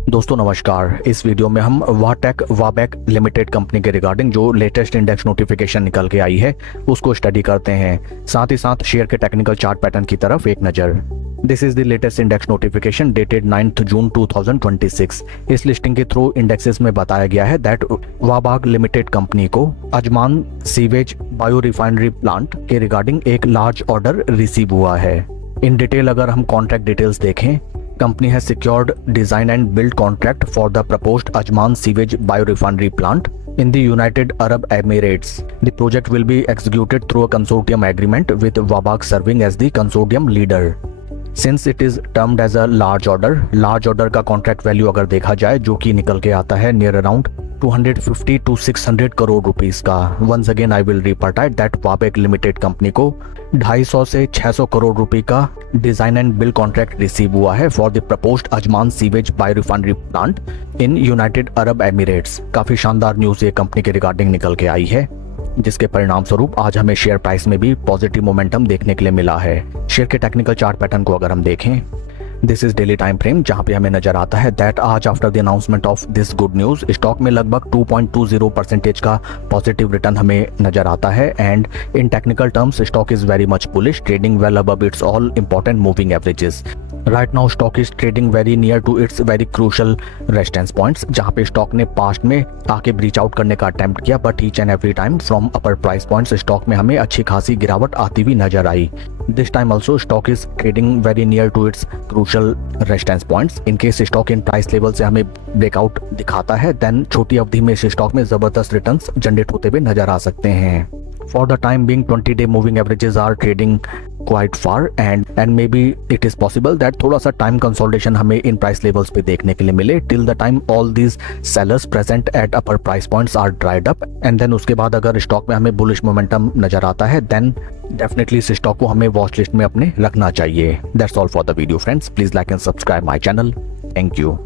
दोस्तों नमस्कार। इस वीडियो में हम वाटेक वाबैक लिमिटेड कंपनी के रिगार्डिंग जो लेटेस्ट इंडेक्स नोटिफिकेशन निकल के आई है उसको स्टडी करते हैं, साथ ही साथ शेयर के टेक्निकल चार्ट पैटर्न की तरफ एक नज़र। This is the latest index notification dated 9 जून 2026। इस लिस्टिंग के थ्रू इंडेक्सेस में बताया गया है दैट वाबाग लिमिटेड कंपनी को Ajman sewage bio refinery plant के रिगार्डिंग एक लार्ज ऑर्डर रिसीव हुआ है। इन डिटेल अगर हम कॉन्ट्रैक्ट डिटेल्स देखें, company has secured design and build contract for the proposed Ajman sewage biorefinery plant in the United Arab Emirates. The project will be executed through a consortium agreement with Wabag serving as the consortium leader. Since it is termed as a large order का contract value अगर देखा जाए जो कि निकल के आता है near around 250 to 600 crore rupees का। Once again I will repeat that Wabag Limited company को 250 से 600 करोड़ रुपए का design and build contract receive हुआ है for the proposed Ajman sewage biorefinery plant in United Arab Emirates. काफी शानदार न्यूज ये कंपनी के रिगार्डिंग निकल के आई है, जिसके परिणाम स्वरूप आज हमें शेयर प्राइस में भी पॉजिटिव मोमेंटम देखने के लिए मिला है। शेयर के टेक्निकल चार्ट पैटर्न को अगर हम देखें, this is daily time frame, जहां पे हमें नजर आता है दैट आज after the announcement of this good news stock में लगभग 2.20% का पॉजिटिव रिटर्न हमें नजर आता है। And in technical terms stock is very much bullish, trading well above its all important moving averages. Right now stock is trading very near to its very crucial resistance points, जहां पे stock ने past में आके breach out करने का attempt किया, but each and every time from upper price points stock में हमें अच्छी खासी गिरावट आती हुई नजर आई। This time also stock is trading very near to its crucial resistance points. In case stock in price level से हमें ब्रेकआउट दिखाता है, देन छोटी अवधि में इस स्टॉक में जबरदस्त रिटर्न्स जनरेट होते हुए नजर आ सकते हैं। For the time being, 20-day moving averages are trading quite far and maybe it is possible that थोड़ा सा time consolidation हमें इन price levels पे देखने के लिए मिले till the time all these sellers present at upper price points are dried up, and then उसके बाद अगर स्टॉक में हमें bullish momentum नजर आता है then definitely इस स्टॉक को हमें वॉच लिस्ट में अपने रखना चाहिए। That's all for the video friends. Please like and subscribe my channel. Thank you.